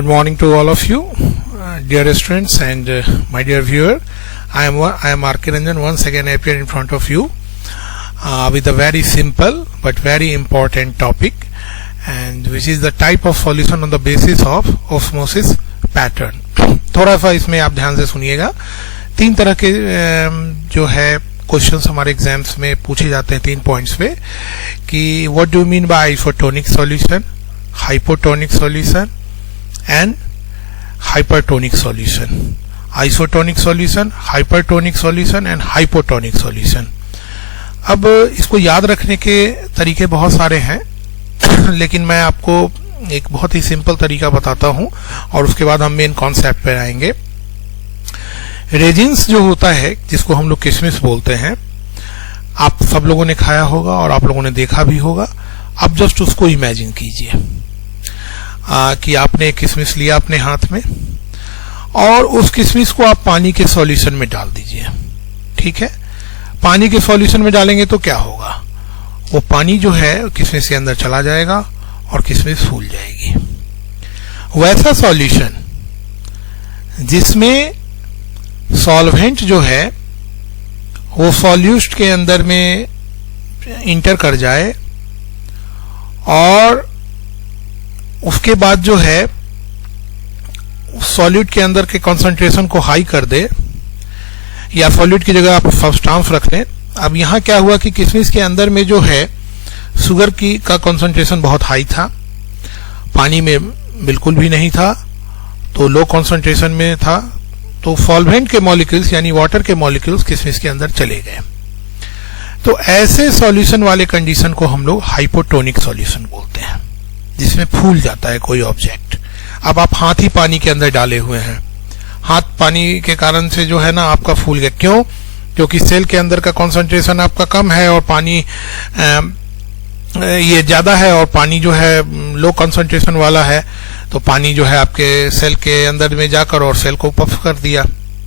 Good morning to all of you, dear students and my dear viewer. I am R.K. Ranjan once again appear in front of you with a very simple but very important topic, and which is the type of solution on the basis of osmosis pattern. थोड़ा सा इसमें आप ध्यान से सुनिएगा. तीन तरह के जो है क्वेश्चंस हमारे एग्जाम्स में पूछे जाते हैं 3 पॉइंट्स पे कि what do you mean by isotonic solution, hypotonic solution and hypertonic solution. Isotonic solution, hypertonic solution and hypotonic solution. अब इसको याद रखने के तरीके बहुत सारे हैं, लेकिन मैं आपको एक बहुत ही सिंपल तरीका बताता हूं और उसके बाद हम मेन कॉन्सेप्ट पे आएंगे. रेजिन्स जो होता है, जिसको हम लोग किशमिश बोलते हैं, आप सब लोगों ने खाया होगा और आप लोगों ने देखा भी होगा. अब जस्ट उसको इमेजिन कीजिए कि आपने किशमिश लिया अपने हाथ में और उस किशमिश को आप पानी के सॉल्यूशन में डाल दीजिए. ठीक है, पानी के सॉल्यूशन में डालेंगे तो क्या होगा, वो पानी जो है किशमिश के अंदर चला जाएगा और किशमिश फूल जाएगी. वैसा सॉल्यूशन जिसमें सॉल्वेंट जो है वो सॉल्यूट के अंदर में इंटर कर जाए और उसके बाद जो है सॉल्यूट के अंदर के कंसंट्रेशन को हाई कर दे, या सॉल्यूट की जगह आप सब्सटेंस रख लें. अब यहाँ क्या हुआ कि किशमिश के अंदर में जो है शुगर की का कंसंट्रेशन बहुत हाई था, पानी में बिल्कुल भी नहीं था, तो लो कंसंट्रेशन में था. तो सॉल्वेंट के मॉलिक्यूल्स यानी वाटर के मॉलिक्यूल्स किशमिश के अंदर चले गए. तो ऐसे सॉल्यूशन वाले कंडीशन को हम लोग हाइपोटोनिक सॉल्यूशन बोलते हैं, जिसमें फूल जाता है कोई ऑब्जेक्ट. अब आप हाथ ही पानी के अंदर डाले हुए हैं, हाथ पानी के कारण से जो है ना आपका फूल गया. क्यों? क्योंकि सेल के अंदर का कंसंट्रेशन आपका कम है और पानी ये ज्यादा है और पानी जो है लो कंसंट्रेशन वाला है, तो पानी जो है आपके सेल के अंदर में जाकर और सेल को पफ कर दिया,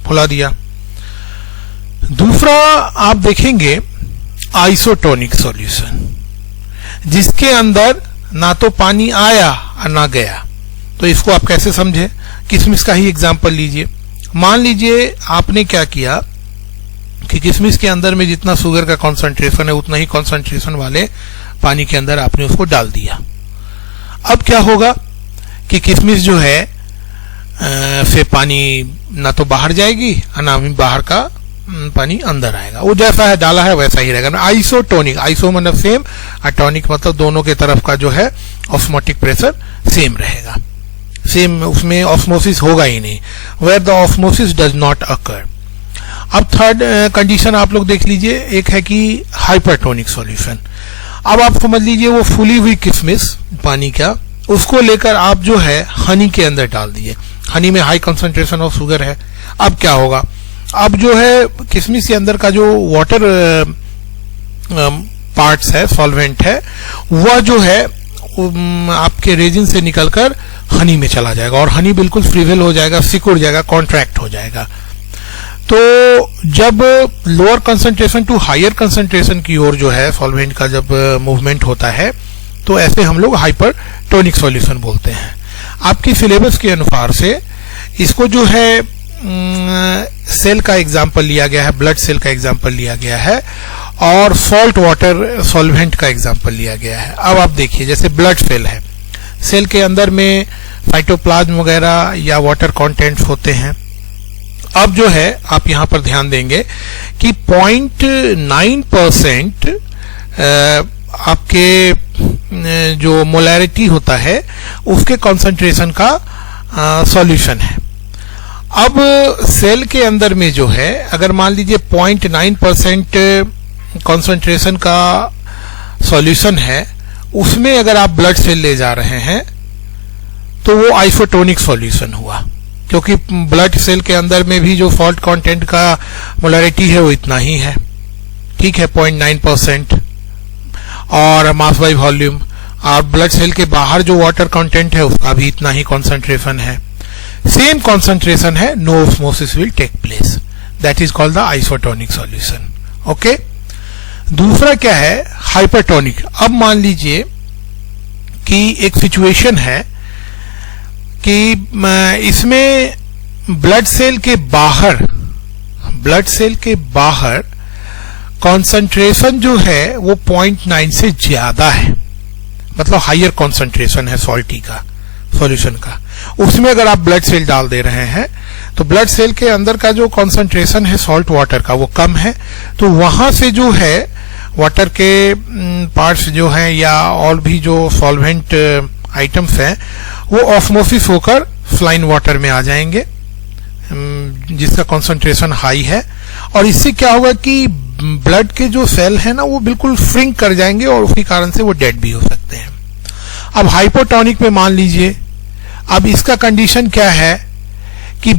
फुला दिया. दूसरा आप देखेंगे आइसोटोनिक सॉल्यूशन, जिसके अंदर ना तो पानी आया और ना गया. तो इसको आप कैसे समझे? किशमिश का ही एग्जांपल लीजिए. मान लीजिए आपने क्या किया कि किशमिश के अंदर में जितना शुगर का कंसंट्रेशन है उतना ही कंसंट्रेशन वाले पानी के अंदर आपने उसको डाल दिया. अब क्या होगा कि किशमिश जो है से पानी ना तो बाहर जाएगी और ना बाहर का पानी अंदर आएगा. वो जैसा है डाला है वैसा ही रहेगा. आइसोटोनिक, आइसो मतलब सेम, और टॉनिक मतलब दोनों के तरफ का जो है ऑस्मोटिक प्रेशर सेम रहेगा, सेम, उसमें ऑस्मोसिस होगा ही नहीं. Where the osmosis does not occur. अब थर्ड कंडीशन आप लोग देख लीजिए, एक है कि हाइपरटोनिक सॉल्यूशन. अब आप समझ लीजिए वो फूली हुई किशमिश पानी का, उसको लेकर आप जो है हनी के अंदर डाल दिए. हनी में हाई कंसंट्रेशन ऑफ शुगर है. अब क्या होगा, अब जो है किशमिश के अंदर का जो वाटर पार्ट्स है, सॉल्वेंट है, वह जो है आपके रेजिन से निकलकर हनी में चला जाएगा और हनी बिल्कुल फ्रीवेल हो जाएगा, सिकुड़ जाएगा, कॉन्ट्रैक्ट हो जाएगा. तो जब lower concentration to higher concentration की ओर जो है सॉल्वेंट का जब मूवमेंट होता है, तो ऐसे हम लोग हाइपरटोनिक सॉल्यूशन बोलते हैं. आपकी सिलेबस के अनुसार से इसको जो है सेल का एग्जाम्पल लिया गया है, ब्लड सेल का एग्जाम्पल लिया गया है और सॉल्ट वाटर सॉल्वेंट का एग्जाम्पल लिया गया है. अब आप देखिए, जैसे ब्लड सेल है, सेल के अंदर में साइटोप्लाज्म वगैरह या वाटर कंटेंट्स होते हैं. अब जो है आप यहां पर ध्यान देंगे कि 0.9% आपके जो मोलैरिटी होता है उसके कंसंट्रेशन का सॉल्यूशन है. अब सेल के अंदर में जो है अगर मान लीजिए 0.9% कंसंट्रेशन का सॉल्यूशन है, उसमें अगर आप ब्लड सेल ले जा रहे हैं तो वो आइसोटोनिक सॉल्यूशन हुआ, क्योंकि ब्लड सेल के अंदर में भी जो सॉल्ट कंटेंट का मोलैरिटी है वो इतना ही है. ठीक है, 0.9% और मास बाय वॉल्यूम. और ब्लड सेल के बाहर जो वाटर कंटेंट है उसका भी इतना ही कंसंट्रेशन है, सेम कंसंट्रेशन है. No osmosis will take place. That is called the isotonic solution. Okay. दूसरा क्या है, हाइपरटोनिक. अब मान लीजिए कि एक सिचुएशन है कि इसमें ब्लड सेल के बाहर कॉन्सेंट्रेशन जो है वो 0.9 से ज्यादा है, मतलब हायर कॉन्सेंट्रेशन है सॉल्टी का, सॉल्यूशन का। उसमें अगर आप ब्लड सेल डाल दे रहे हैं तो ब्लड सेल के अंदर का जो कॉन्सेंट्रेशन है सॉल्ट वाटर का वो कम है, तो वहां से जो है वाटर के पार्ट्स जो हैं या और भी जो सॉल्वेंट आइटम्स हैं वो ऑस्मोसिस होकर फ्लाइन वाटर में आ जाएंगे जिसका कॉन्सेंट्रेशन हाई है, और इससे क्या होगा कि ब्लड के जो सेल है ना वो बिल्कुल श्रिंक कर जाएंगे और उसी कारण से वो डेड भी हो सकते हैं। अब हाइपोटोनिक में मान लीजिए, अब इसका कंडीशन क्या है कि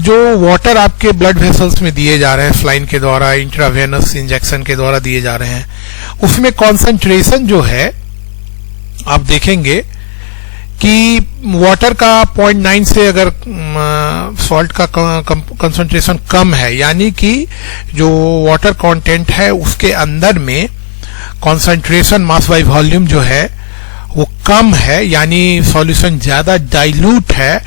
जो वाटर आपके ब्लड वेसल्स में दिए जा रहे हैं फ्लाइन के द्वारा, इंट्रावेनस इंजेक्शन के द्वारा दिए जा रहे हैं, उसमें कॉन्सेंट्रेशन जो है आप देखेंगे कि वाटर का 0.9 से अगर सॉल्ट का कंसंट्रेशन कम है, यानी कि जो वाटर कंटेंट है उसके अंदर में कंसंट्रेशन मास बाय वॉल्यूम जो है वो कम है, यानी सॉल्यूशन ज्यादा डाइल्यूट है,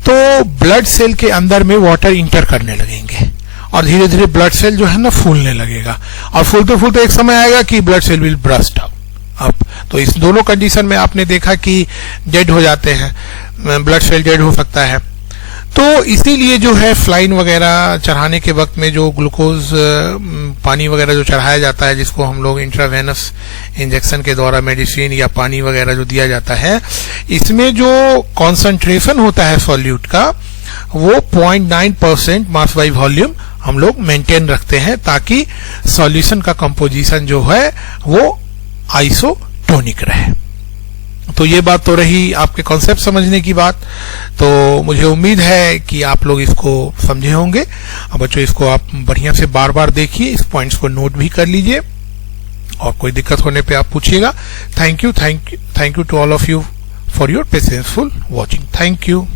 तो ब्लड सेल के अंदर में वाटर इंटर करने लगेंगे और धीरे धीरे ब्लड सेल जो है ना फूलने लगेगा, और फूलते फूलते एक समय आएगा कि blood cell will burst up. तो इस दोनों कंडीशन में आपने देखा कि डेड हो जाते हैं, ब्लड सेल डेड हो सकता है। तो इसीलिए जो है फ्लाइन वगैरह चढ़ाने के वक्त में जो ग्लूकोज पानी वगैरह जो चढ़ाया जाता है, जिसको हम लोग इंट्रावेनस इंजेक्शन के द्वारा मेडिसिन या पानी वगैरह जो दिया जाता है, इसमें जो कॉन्सेंट्रेशन होता है सॉल्यूट का वो 0.9% मास बाय वॉल्यूम हम लोग मेंटेन रखते हैं, ताकि सॉल्यूशन का कंपोजिशन जो है वो आइसोटोनिक रहे। तो ये बात तो रही आपके कॉन्सेप्ट समझने की बात। तो मुझे उम्मीद है कि आप लोग इसको समझे होंगे। अब बच्चों इसको आप बढ़िया से बार बार देखिए, इस पॉइंट्स को नोट भी कर लीजिए, और कोई दिक्कत होने पे आप पूछिएगा। Thank you to all of you for your patienceful watching. Thank you.